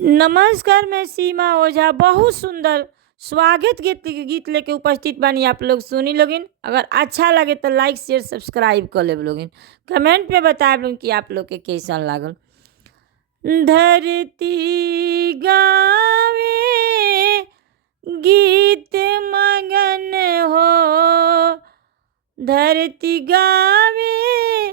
नमस्कार, मैं सीमा ओझा बहुत सुंदर स्वागत गीत लेके उपस्थित बानी। आप लोग सुनी लोगिन। अगर अच्छा लगे तो लाइक शेयर सब्सक्राइब कर ले लोगिन। कमेंट पे बताए लोगिन कि आप लोग के कैसन लागल। धरती गावे गीत मगन हो, धरती गावे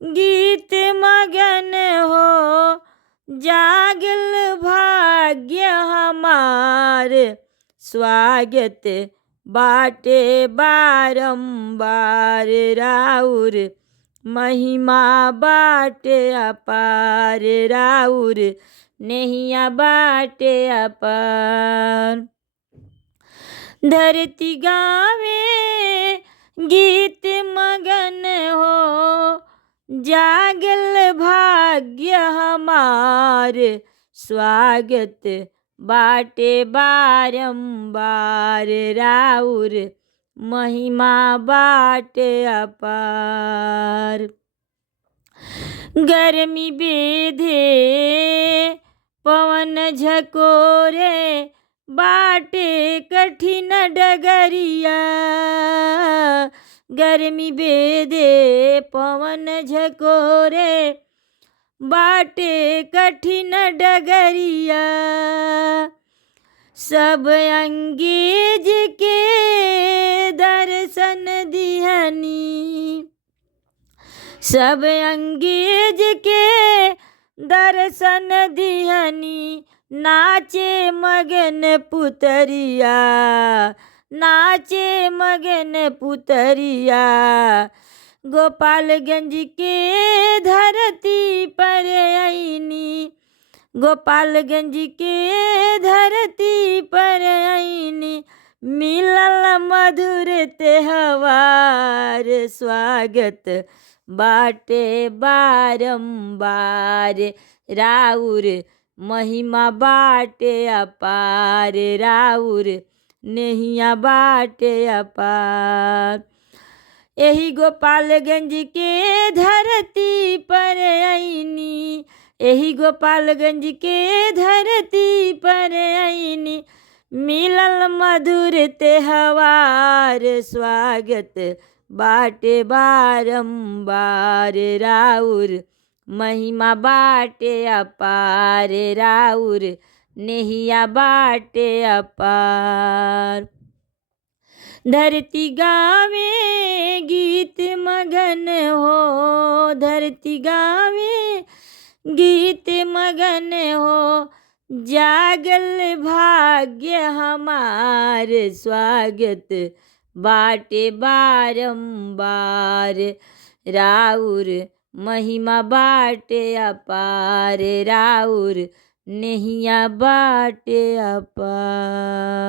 गीत मगन हो, जागल भाग्य हमार, स्वागत बाटे बारंबार राउर, महिमा बाटे अपार राउर, नेहिया बाटे अपार। धरती गावे गीत मगन हो, जागल भाग्य हमार, स्वागत बाटे बारंबार राउर, महिमा बाटे अपार। गर्मी बेधे पवन झकोरे, बाटे कठिन डगरिया, गर्मी बेधे पवन झकोरे, बाटे कठिन डगरिया। सब अंगेज के दर्शन दिहनी, सब अंगेज के दर्शन दिहनी, नाचे मगन पुतरिया, नाचे मगन पुतरिया। गोपालगंज के धरती पर आईनी, गोपालगंज के धरती पर आईनी, मिलल मधुर त्योहार, स्वागत बाटे बारंबार राउर, महिमा बाटे अपार राउर, नेहिया बाटे अपार। यही गोपालगंज के धरती पर आईनी, यही गोपालगंज के धरती पर आईनी, मिलल मधुर त्योहार, स्वागत बाटे बारंबार राउर, महिमा बाटे अपार राउर, नेहिया बाटे अपार। धरती गावे गीत मगन हो, धरती गावे गीत मगन हो, जागल भाग्य हमार, स्वागत बाटे बारंबार राउर, महिमा बाटे अपार राउर, नेहिया बाटे अपार।